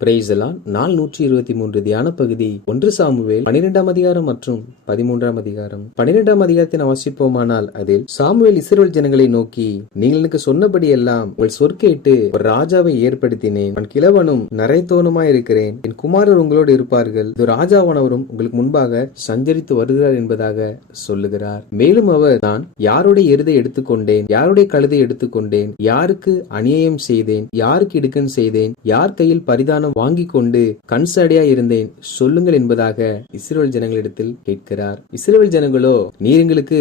Price எல்லாம் நாள் 123 தியான பகுதி 1 சாமுவேல் 12ஆம் அதிகாரம் மற்றும் 13ஆம் அதிகாரம். 12ஆம் அதிகாரத்தை வாசிப்போமானால் அதில் சாமுவேல் இஸ்ரவேல் ஜனங்களை நோக்கி, நீங்கள் எனக்கு சொன்னபடி எல்லாம் உங்கள் சொற்கேட்டு ஒரு ராஜாவை ஏற்படுத்தினேன். நான் கிழவனும் நரைத்தோனுமாய் இருக்கிறேன். என் குமாரர் உங்களோடு இருப்பார்கள். இது ராஜாவானவரும் உங்களுக்கு முன்பாக சஞ்சரித்து வருகிறார் என்பதாக சொல்லுகிறார். மேலும் அவர், நான் யாருடைய எருதை எடுத்துக்கொண்டேன், யாருடைய கழுதை எடுத்துக்கொண்டேன், யாருக்கு அநியாயம் செய்தேன், யாருக்கு இடுக்கண் செய்தேன், யார் கையில் பரிதானம் வாங்கி கொண்டு கண்சாடியா இருந்தேன் சொல்லுங்கள் என்பதாக இஸ்ரவேல் ஜனங்களிடத்தில் கேட்கிறார். இஸ்ரவேல் ஜனங்களோ, நீர் எங்களுக்கு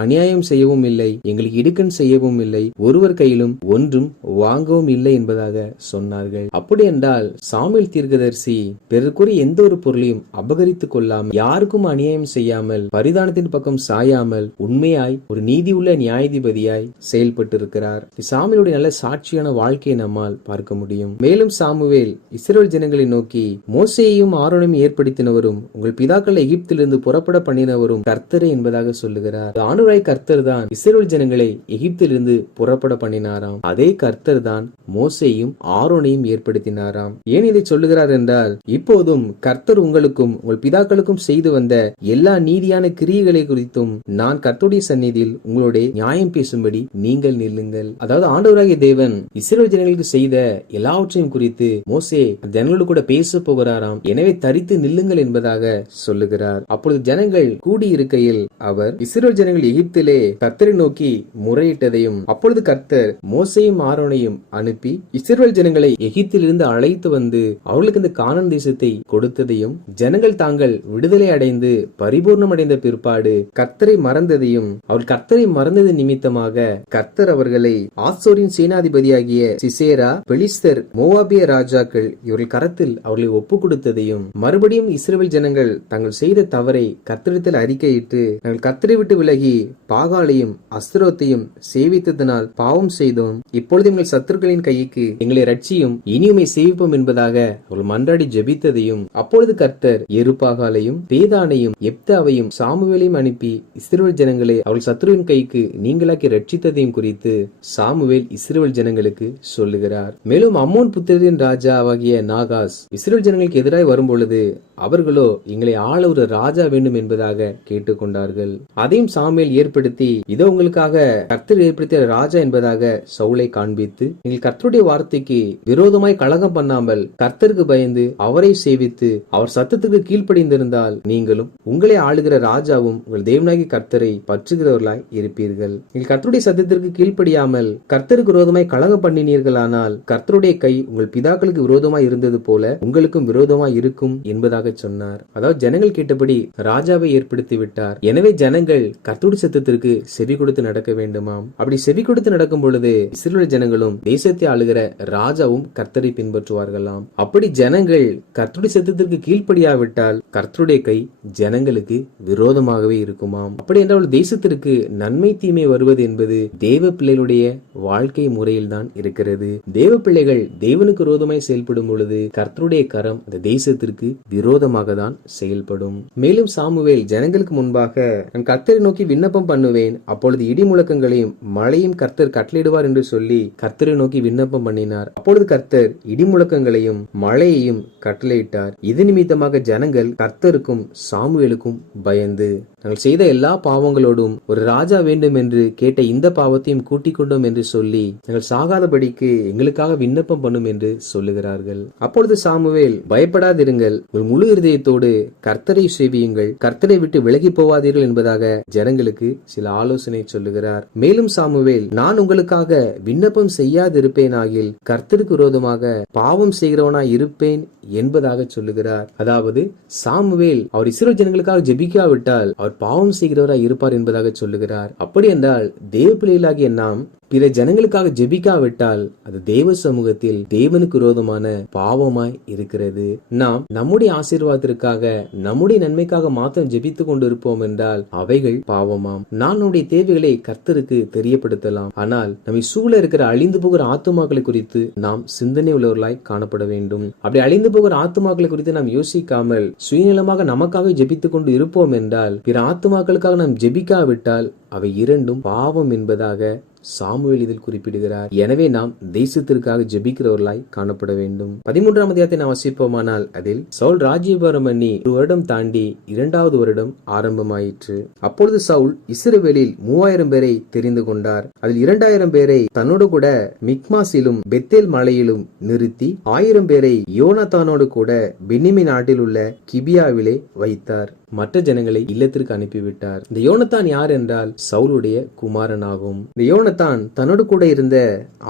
அநியாயம் செய்யவும் இல்லை, எங்களுக்கு இடுக்கண் செய்யவும் இல்லை, ஒருவர் கையிலும் ஒன்றும் வாங்கவும் இல்லை என்பதாக சொன்னார்கள். அப்படி என்றால் சாமுவேல் தீர்க்கதரிசி பிறருக்குரிய எந்த ஒரு பொருளையும் அபகரித்துக் கொள்ளாமல், யாருக்கும் அநியாயம் செய்யாமல், பரிதானத்தின் பக்கம் சாயாமல், உண்மையாய் ஒரு நீதி உள்ள நியாயாதிபதியாய் செயல்பட்டு இருக்கிறார். சாமுவேலுடைய நல்ல சாட்சியான வாழ்க்கையை நம்மால் பார்க்க முடியும். மேலும் சாமுவேல் இஸ்ரவேல் ஜனங்களை நோக்கி, மோசேயையும் ஆரோனையும் ஏற்படுத்தினவரும் உங்கள் பிதாக்களை எகிப்திலிருந்து புறப்பட பண்ணினவரும் கர்த்தரே என்பதாக சொல்லுகிறார். ஆண்டவராய் கர்த்தர் தான் இஸ்ரவேல் ஜனங்களை எகிப்திலிருந்து புறப்பட பண்ணினாராம். அதே கர்த்தர் தான் மோசேயும் ஆரோனையும் ஏற்படுத்தினாராம். ஏன் இதை சொல்லுகிறார் என்றால், இப்போதும் கர்த்தர் உங்களுக்கும் உங்கள் பிதாக்களுக்கும் செய்து வந்த எல்லா நீதியான கிரியைகளை குறித்தும் நான் கர்த்தருடைய சந்நிதியில் உங்களுடைய நியாயம் பேசும்படி நீங்கள் நில்லுங்கள். அதாவது ஆண்டவராகிய தேவன் இஸ்ரவேல் ஜனங்களுக்கு செய்த எல்லாவற்றையும் குறித்து மோசே ஜனங்களோடு கூட பேச போகிறாராம். எனவே தரித்து நில்லுங்கள் என்பதாக சொல்லுகிறார். அப்பொழுது ஜனங்கள் கூடியிருக்கையில் அவர் இஸ்ரவேல் ஜனங்கள் எகிப்திலே கர்த்தரை நோக்கி முறையிட்டதையும், அப்பொழுது கர்த்தர் மோசேயும் ஆரோனையும் அனுப்பி இஸ்ரவேல் ஜனங்களை எகிப்திலிருந்து அழைத்து வந்து அவர்களுக்கு இந்த கானான் தேசத்தை கொடுத்ததையும், ஜனங்கள் தாங்கள் விடுதலை அடைந்து பரிபூர்ணம் அடைந்த பிற்பாடு கர்த்தரை மறந்ததையும், அவர்கள் கர்த்தரை மறந்தது நிமித்தமாக கர்த்தர் அவர்களை ஆசோரின் சேனாதிபதியாகிய சிசேரா, பெலிஸ்தர், மோவாபிய ராஜாக்கள் இவர்கள் கரத்தில் அவர்களை ஒப்பு கொடுத்ததையும், மறுபடியும் இஸ்ரவேல் ஜனங்கள் தாங்கள் செய்த தவறை கர்த்தரிடத்தில் அறிக்கையிட்டு நாங்கள் கர்த்தரை விட்டு விலகி பாகாலையும் அஸ்தரோத்தையும் சேவித்ததனால் பாவம் செய்தோம், இப்பொழுது எங்கள் சத்துருக்களின் கைக்கு எங்களை ரட்சியும், இனியுமை சேவிப்போம் என்பதாக அவர்கள் மன்றாடி ஜெபித்ததையும், அப்பொழுது கர்த்தர் எருபாகாலையும் பேதானையும் எப்தாவையும் சாமுவேலையும் அனுப்பி இஸ்ரவேல் ஜனங்களை அவர்கள் சத்துருவின் கைக்கு நீங்களாக்கி ரட்சித்ததையும் குறித்து சாமுவேல் இஸ்ரவேல் ஜனங்களுக்கு சொல்லுகிறார். மேலும் அம்மோன் புத்திரரின் ராஜாவாகிய நாகாஸ் இஸ்ரவேல் ஜனங்களுக்கு எதிராய் வரும்பொழுது அவர்களோ எங்களை ஆள ஒரு ராஜா வேண்டும் என்பதாக கேட்டுக்கொண்டார்கள். அதையும் சாமுவேல் ஏற்படுத்தி, இதோ உங்களுக்காக கர்த்தர் ஏற்படுத்திய ராஜா என்பதாக சவுலை காண்பித்து, நீங்கள் கர்த்தருடைய வார்த்தைக்கு விரோதமாய் கலகம் பண்ணாமல் கர்த்தருக்கு பயந்து அவரை சேவித்து அவர் சத்தத்துக்கு கீழ்ப்படிந்திருந்தால் நீங்களும் உங்களை ஆளுகிற ராஜாவும் உங்கள் தேவனாகி கர்த்தரை பற்றுகிறவர்களாய் இருப்பீர்கள். நீங்கள் கர்த்தருடைய சத்தத்திற்கு கீழ்ப்படியாமல் கர்த்தருக்கு விரோதமாய் கலகம் பண்ணினீர்களானால் கர்த்தருடைய கை உங்கள் பிதாக்களுக்கு விரோதமாய் இருந்தது போல உங்களுக்கும் விரோதமாய் இருக்கும் என்பதாக சொன்னார். அதாவது ஜனங்கள் கேட்டபடி ராஜாவை ஏற்படுத்தி விட்டார். எனவே ஜனங்கள் கர்த்தருடைய சத்தத்திற்கு செவி கொடுத்து நடக்க வேண்டுமாம். அப்படி செவி கொடுத்து நடக்கும் பொழுது இஸ்ரவேல் ஜனங்களும் தேசத்தை ஆளுகிற ராஜாவும் கர்த்தரை பின்பற்றுவார்களாம். அப்படி ஜனங்கள் கர்த்தருடைய சத்தத்திற்கு கீழ்ப்படியாவிட்டால் கர்த்தருடைய கை ஜனங்களுக்கு விரோதமாகவே இருக்குமாம். அப்படி என்றால் தேசத்திற்கு நன்மை தீமை வருவது என்பது தேவ பிள்ளைகளுடைய வாழ்க்கை முறையில் தான் இருக்கிறது. தேவ பிள்ளைகள் தேவனுக்கு விரோதமாய் செயல்படும் பொழுது கர்த்தருடைய கரம் அந்த தேசத்திற்கு விரோதமாக தான் செயல்படும். மேலும் சாமுவேல் ஜனங்களுக்கு முன்பாக, நான் கர்த்தரை நோக்கி விண்ணப்பம் பண்ணுவேன், அப்பொழுது இடி முழக்கங்களையும் மழையும் கர்த்தர் கட்டளையிடுவார் என்று சொல்லி கர்த்தரை நோக்கி விண்ணப்பம் பண்ணினார். அப்பொழுது கர்த்தர் இடி முழக்கங்களையும் மழையையும் கட்டளையிட்டார். இது நிமித்தமாக ஜனங்கள் கர்த்தருக்கும் சாமுவேலுக்கும் பயந்து, நாங்கள் செய்த எல்லா பாவங்களோடும் ஒரு ராஜா வேண்டும் என்று கேட்ட இந்த பாவத்தையும் கூட்டிக் கொண்டோம் என்று சொல்லி நாங்கள் சாகாதபடிக்கு எங்களுக்காக விண்ணப்பம் பண்ணும் என்று சொல்லுகிறார்கள். அப்பொழுது சாமுவேல், பயப்படாதிருங்கள், ஒரு முழு இருதயத்தோடு கர்த்தரை சேவியுங்கள், கர்த்தரை விட்டு விலகி போவாதீர்கள் என்பதாக ஜனங்களுக்கு சில ஆலோசனை சொல்லுகிறார். மேலும் சாமுவேல், நான் உங்களுக்காக விண்ணப்பம் செய்யாதிருப்பேனாகில் கர்த்தருக்கு விரோதமாக பாவம் செய்கிறவனாய் இருப்பேன் என்பதாக சொல்லுகிறார். அதாவது சாமுவேல் அவர் இஸ்ரவேல் ஜனங்களுக்காக ஜெபிக்காவிட்டால் அவர் பாவம் செய்கிறவராய் இருப்பார் என்பதாக சொல்லுகிறார். அப்படி என்றால் தேவ பிள்ளைகளாகிய நாம் பிற ஜனங்களுக்காக ஜெபிக்காவிட்டால் அது தேவ சமூகத்தில் தேவனுக்கு விரோதமான பாவமாய் இருக்கிறது. நாம் நம்முடைய ஆசீர்வாதத்திற்காக நம்முடைய நன்மைக்காக மாத்திரம் ஜெபித்துக் கொண்டு இருப்போம் என்றால் அவைகள் பாவமாம். நான் நம்முடைய தேவைகளை கர்த்தருக்கு தெரியப்படுத்தலாம், ஆனால் நம்மை சூழ இருக்கிற அழிந்து போகிற ஆத்துமாக்களை குறித்து நாம் சிந்தனை உள்ளவர்களாய் காணப்பட வேண்டும். அப்படி அழிந்து போகிற ஆத்துமாக்களை குறித்து நாம் யோசிக்காமல் சுயநலமாக நமக்காக ஜெபித்துக் கொண்டு இருப்போம் என்றால் பிற ஆத்துமாக்களுக்காக நாம் ஜெபிக்காவிட்டால் அவை இரண்டும் பாவம் என்பதாக சாமுவேல் இதில் குறிப்பிடுகிறார். எனவே நாம் தேசத்திற்காக ஜெபிக்கிறவர்களாய் காணப்பட வேண்டும். 13ஆம் அதிகாரத்தை நாம் வாசிப்போமானால் அதில் சவுல் ராஜ்யபாரம் பண்ணி 1 வருடம் தாண்டி 2வது வருடம் ஆரம்பமாயிற்று. அப்பொழுது சவுல் இஸ்ரவேலில் 3000 பேரை தெரிந்து கொண்டார். அதில் 2000 பேரை தன்னோடு கூட மிக்மாசிலும் பெத்தேல் மலையிலும் நிறுத்தி 1000 பேரை யோனத்தானோடு கூட பென்யமீன் நாட்டில் உள்ள கிபியாவிலே வைத்தார். மற்ற ஜனங்களை இல்லத்திற்கு அனுப்பிவிட்டார். இந்த யோனத்தான் யார் என்றால் சவுலுடைய குமாரன் ஆகும். இந்த யோனத்தான் தன்னோடு கூட இருந்த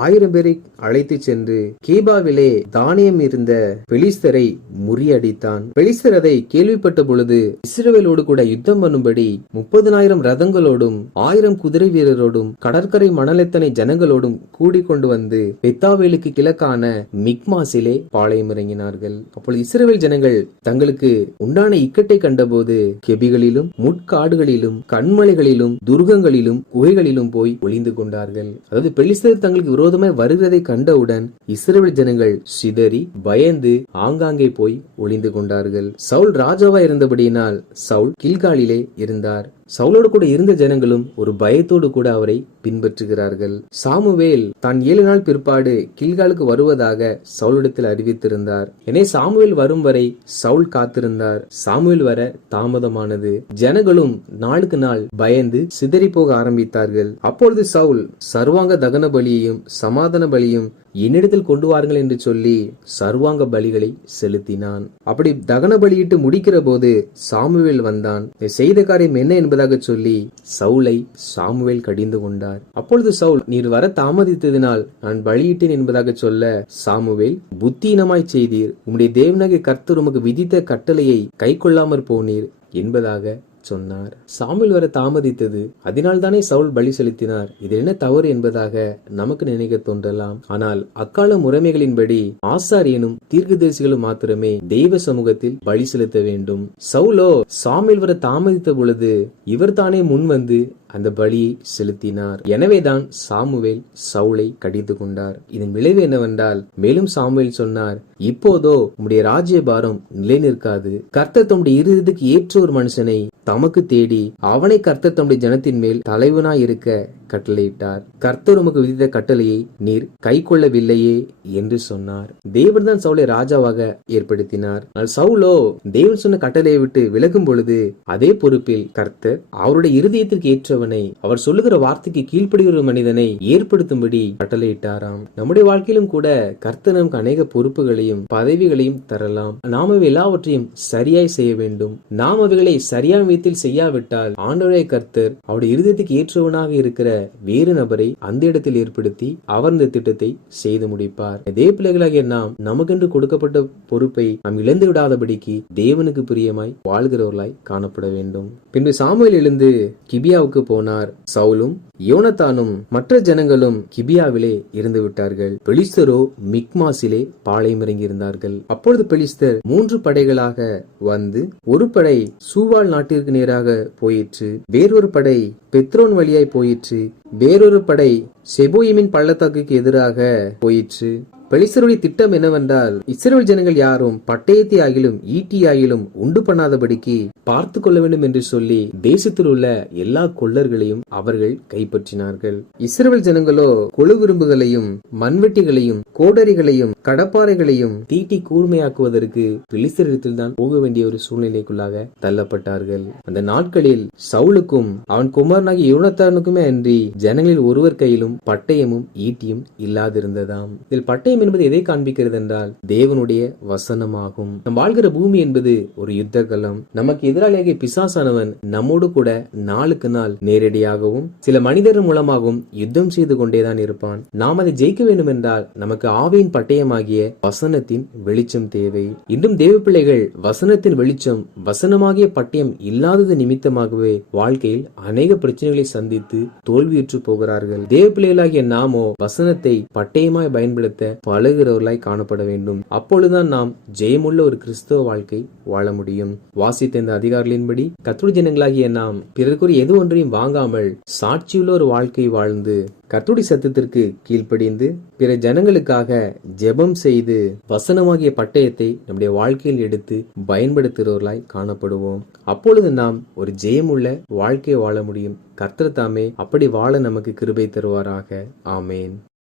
1000 பேரை அழைத்து சென்று கேபாவிலே தானியம் இருந்த பெலிஸ்தரை முறியடித்தான். பெலிஸ்தர் அதை கேள்விப்பட்ட பொழுது இஸ்ரவேலோடு கூட யுத்தம் பண்ணும்படி 30,000 ரதங்களோடும் 1000 குதிரை வீரரோடும் கடற்கரை மணலெத்தனை ஜனங்களோடும் கூடிக்கொண்டு வந்து பெத்தாவேலுக்கு கிழக்கான மிக்மாசிலே பாளையம் இறங்கினார்கள். அப்பொழுது இஸ்ரவேல் ஜனங்கள் தங்களுக்கு உண்டான இக்கட்டை கண்டபோது கெபிகளிலும் முட்காடுகளிலும் கண்மலைகளிலும் துர்கங்களிலும் குகைகளிலும் போய் ஒளிந்து கொண்டார்கள். அதாவது பெலிஸ்தர் தங்களுக்கு விரோதமாய் வருகிறதை கண்டவுடன் இஸ்ரவேல் ஜனங்கள் சிதறி பயந்து ஆங்காங்கே போய் ஒளிந்து கொண்டார்கள். சவுல் ராஜாவா இருந்தபடியினால் சவுல் கில்காலிலே இருந்தார். சவுலோடு கூட இருந்த ஜனங்களும் ஒரு பயத்தோடு கூட அவரை பின்பற்றுகிறார்கள். சாமுவேல் தான் 7 நாள் பிற்பாடு கில்காலுக்கு வருவதாக சவுலிடத்தில் அறிவித்திருந்தார். எனவே சாமுவேல் வரும் வரை சவுல் காத்திருந்தார். சாமுவேல் வர தாமதமானது. ஜனங்களும் நாளுக்கு நாள் பயந்து சிதறி போக ஆரம்பித்தார்கள். அப்பொழுது சவுல் சர்வாங்க தகன பலியையும் சமாதான பலியும் என்னிடத்தில் கொண்டு வாருங்கள் என்று சொல்லி சர்வாங்க பலிகளை செலுத்தினான். அப்படி தகன பலியிட்டு முடிக்கிற போது சாமுவேல் வந்தான். செய்த காரியம் என்ன என்பதாக சொல்லி சவுலை சாமுவேல் கடிந்து கொண்டார். அப்பொழுது சவுல், நீர் வர தாமதித்ததினால் நான் பலியிட்டேன் என்பதாக சொல்ல சாமுவேல், புத்தீனமாய் செய்தீர், உம்முடைய தேவனாகிய கர்த்தர் உமக்கு விதித்த கட்டளையை கை கொள்ளாமற் போனீர் என்பதாக சொன்னார். சாமுவேல் வர தாமதித்தது, அதனால் தானே சவுல் பலி செலுத்தினார். இது என்ன தவறு என்பதாக நமக்கு நினைக்க தோன்றலாம். ஆனால் அக்கால முறைமைகளின்படி ஆசாரியனும் தீர்க்கதரிசிகளும் மாத்திரமே தெய்வ சமூகத்தில் பலி செலுத்த வேண்டும். சவுலோ சாமுவேல் வர தாமதித்த பொழுது இவர் தானே முன் வந்து அந்த பலியை செலுத்தினார். எனவேதான் சாமுவேல் சவுலை கடிந்து கொண்டார். இதன் விளைவு என்னவென்றால், மேலும் சாமுவேல் சொன்னார், இப்போதோ உம்முடைய ராஜ்யபாரம் நிலை நிற்காது. கர்த்தர் தம்முடைய இருதயத்துக்கு ஏற்ற ஒரு மனுஷனை தமக்கு தேடி அவனை கர்த்தர் தம்முடைய ஜனத்தின் மேல் தலைவனாய் இருக்க கட்டளையிட்டார். கர்த்தர் உமக்கு விதித்த கட்டளையை நீர் கை கொள்ளவில்லையே என்று சொன்னார். தேவன் தான் சவுலை ராஜாவாக ஏற்படுத்தினார். சவுலோ தேவன் சொன்ன கட்டளையை விட்டு விலகும் பொழுது அதே பொறுப்பில் கர்த்தர் அவருடைய இருதயத்திற்கு ஏற்றவனை, அவர் சொல்லுகிற வார்த்தைக்கு கீழ்ப்படுகிற மனிதனை ஏற்படுத்தும்படி கட்டளையிட்டாராம். நம்முடைய வாழ்க்கையிலும் கூட கர்த்தர் நமக்கு அநேக பொறுப்புகளையும் பதவிகளையும் தரலாம். நாம் அவை எல்லாவற்றையும் சரியாய் செய்ய வேண்டும். நாம் அவைகளை சரியான விதத்தில் செய்யாவிட்டால் ஆண்டவரே கர்த்தர் அவருடைய இருதயத்துக்கு ஏற்றவனாக இருக்கிற வேறு நபரை அந்த இடத்தில் ஏற்படுத்தி அவர் இந்த திட்டத்தை செய்து முடிப்பார். இதே பிள்ளைகளாகிய நாம் நமக்கென்று கொடுக்கப்பட்ட பொறுப்பை நாம் இழந்து விடாதபடிக்கு தேவனுக்கு பிரியமாய் வாழ்கிறவர்களாய் காணப்பட வேண்டும். பின்பு சாமுவேல் எழுந்து கிபியாவுக்கு போனார். சவுலும் யோனத்தானும் மற்ற ஜனங்களும் கிபியாவிலே இருந்து விட்டார்கள். பெலிஸ்தரோ மிக்மாசிலே பாளையம் இறங்கியிருந்தார்கள். அப்பொழுது பெலிஸ்தர் 3 படைகளாக வந்து, ஒரு படை சூவால் நாட்டிற்கு நேராக போயிற்று, வேறொரு படை பெத்ரோன் வழியாய் போயிற்று, வேறொரு படை செபோயிமின் பள்ளத்தாக்குக்கு எதிராக போயிற்று. பெலிஸ்தருடைய திட்டம் என்னவென்றால், இஸ்ரவேல் ஜனங்கள் யாரும் பட்டயத்தை ஆகிலும் ஈட்டி ஆகிலும் உண்டு பண்ணாதபடிக்கு பார்த்து கொள்ள வேண்டும் என்று சொல்லி தேசத்தில் உள்ள எல்லா கொள்ளர்களையும் அவர்கள் கைப்பற்றினார்கள். இஸ்ரவேல் ஜனங்களோ கொழு விரும்புகளையும் மண்வெட்டிகளையும் கோடரிகளையும் கடப்பாறைகளையும் தீட்டி கூர்மையாக்குவதற்கு பெலிஸ்தரிடத்தில் தான் போக வேண்டிய ஒரு சூழ்நிலைக்குள்ளாக தள்ளப்பட்டார்கள். அந்த நாட்களில் சவுலுக்கும் அவன் குமாரனாகிய யோனத்தானுக்குமே அன்றி ஜனங்களில் ஒருவர் கையிலும் பட்டயமும் ஈட்டியும் இல்லாதிருந்ததாம். இதில் பட்டயம் என்பது எதை காண்பிக்கிறது என்றால் தேவனுடைய வசனமாகும். நம் வாழ்கிற பூமி என்பது ஒரு யுத்த களம். நமக்கு எதிராளியாகிய பிசாசானவன் நம்மோடு கூட நாளுக்கு நாள் நேரடியாகவும் சில மனிதர் மூலமாகவும் யுத்தம் செய்து கொண்டேதான் இருப்பான். நாம் அதை ஜெயிக்க வேண்டும் என்றால் நமக்கு ஆவியின் பட்டயமாகிய வசனத்தின் வெளிச்சம் தேவை. இன்றும் தேவ பிள்ளைகள் வசனத்தின் வெளிச்சம், வசனமாகிய பட்டயம் இல்லாதது நிமித்தமாகவே வாழ்க்கையில் அநேக பிரச்சனைகளை சந்தித்து தோல்வியுற்று போகிறார்கள். தேவ பிள்ளைகளாகிய நாமோ வசனத்தை பட்டயமாய் பயன்படுத்த பழகிறவர்களாய் காணப்பட வேண்டும். அப்பொழுதுதான் நாம் ஜெயமுள்ள ஒரு கிறிஸ்தவ வாழ்க்கை வாழ முடியும். வாசித்த இந்த அதிகாரிகளின்படி கர்த்தருடைய ஜனங்களாகிய நாம் பிறருக்குரிய எது ஒன்றையும் வாங்காமல் சாட்சியுள்ள ஒரு வாழ்க்கை வாழ்ந்து கர்த்தருடைய சத்தத்திற்கு கீழ்ப்படிந்து பிற ஜனங்களுக்காக ஜெபம் செய்து வசனமாகிய பட்டயத்தை நம்முடைய வாழ்க்கையில் எடுத்து பயன்படுத்துகிறவர்களாய் காணப்படுவோம். அப்பொழுது நாம் ஒரு ஜெயமுள்ள வாழ்க்கையை வாழ முடியும். கர்த்தர் தாமே அப்படி வாழ நமக்கு கிருபை தருவாராக. ஆமேன்.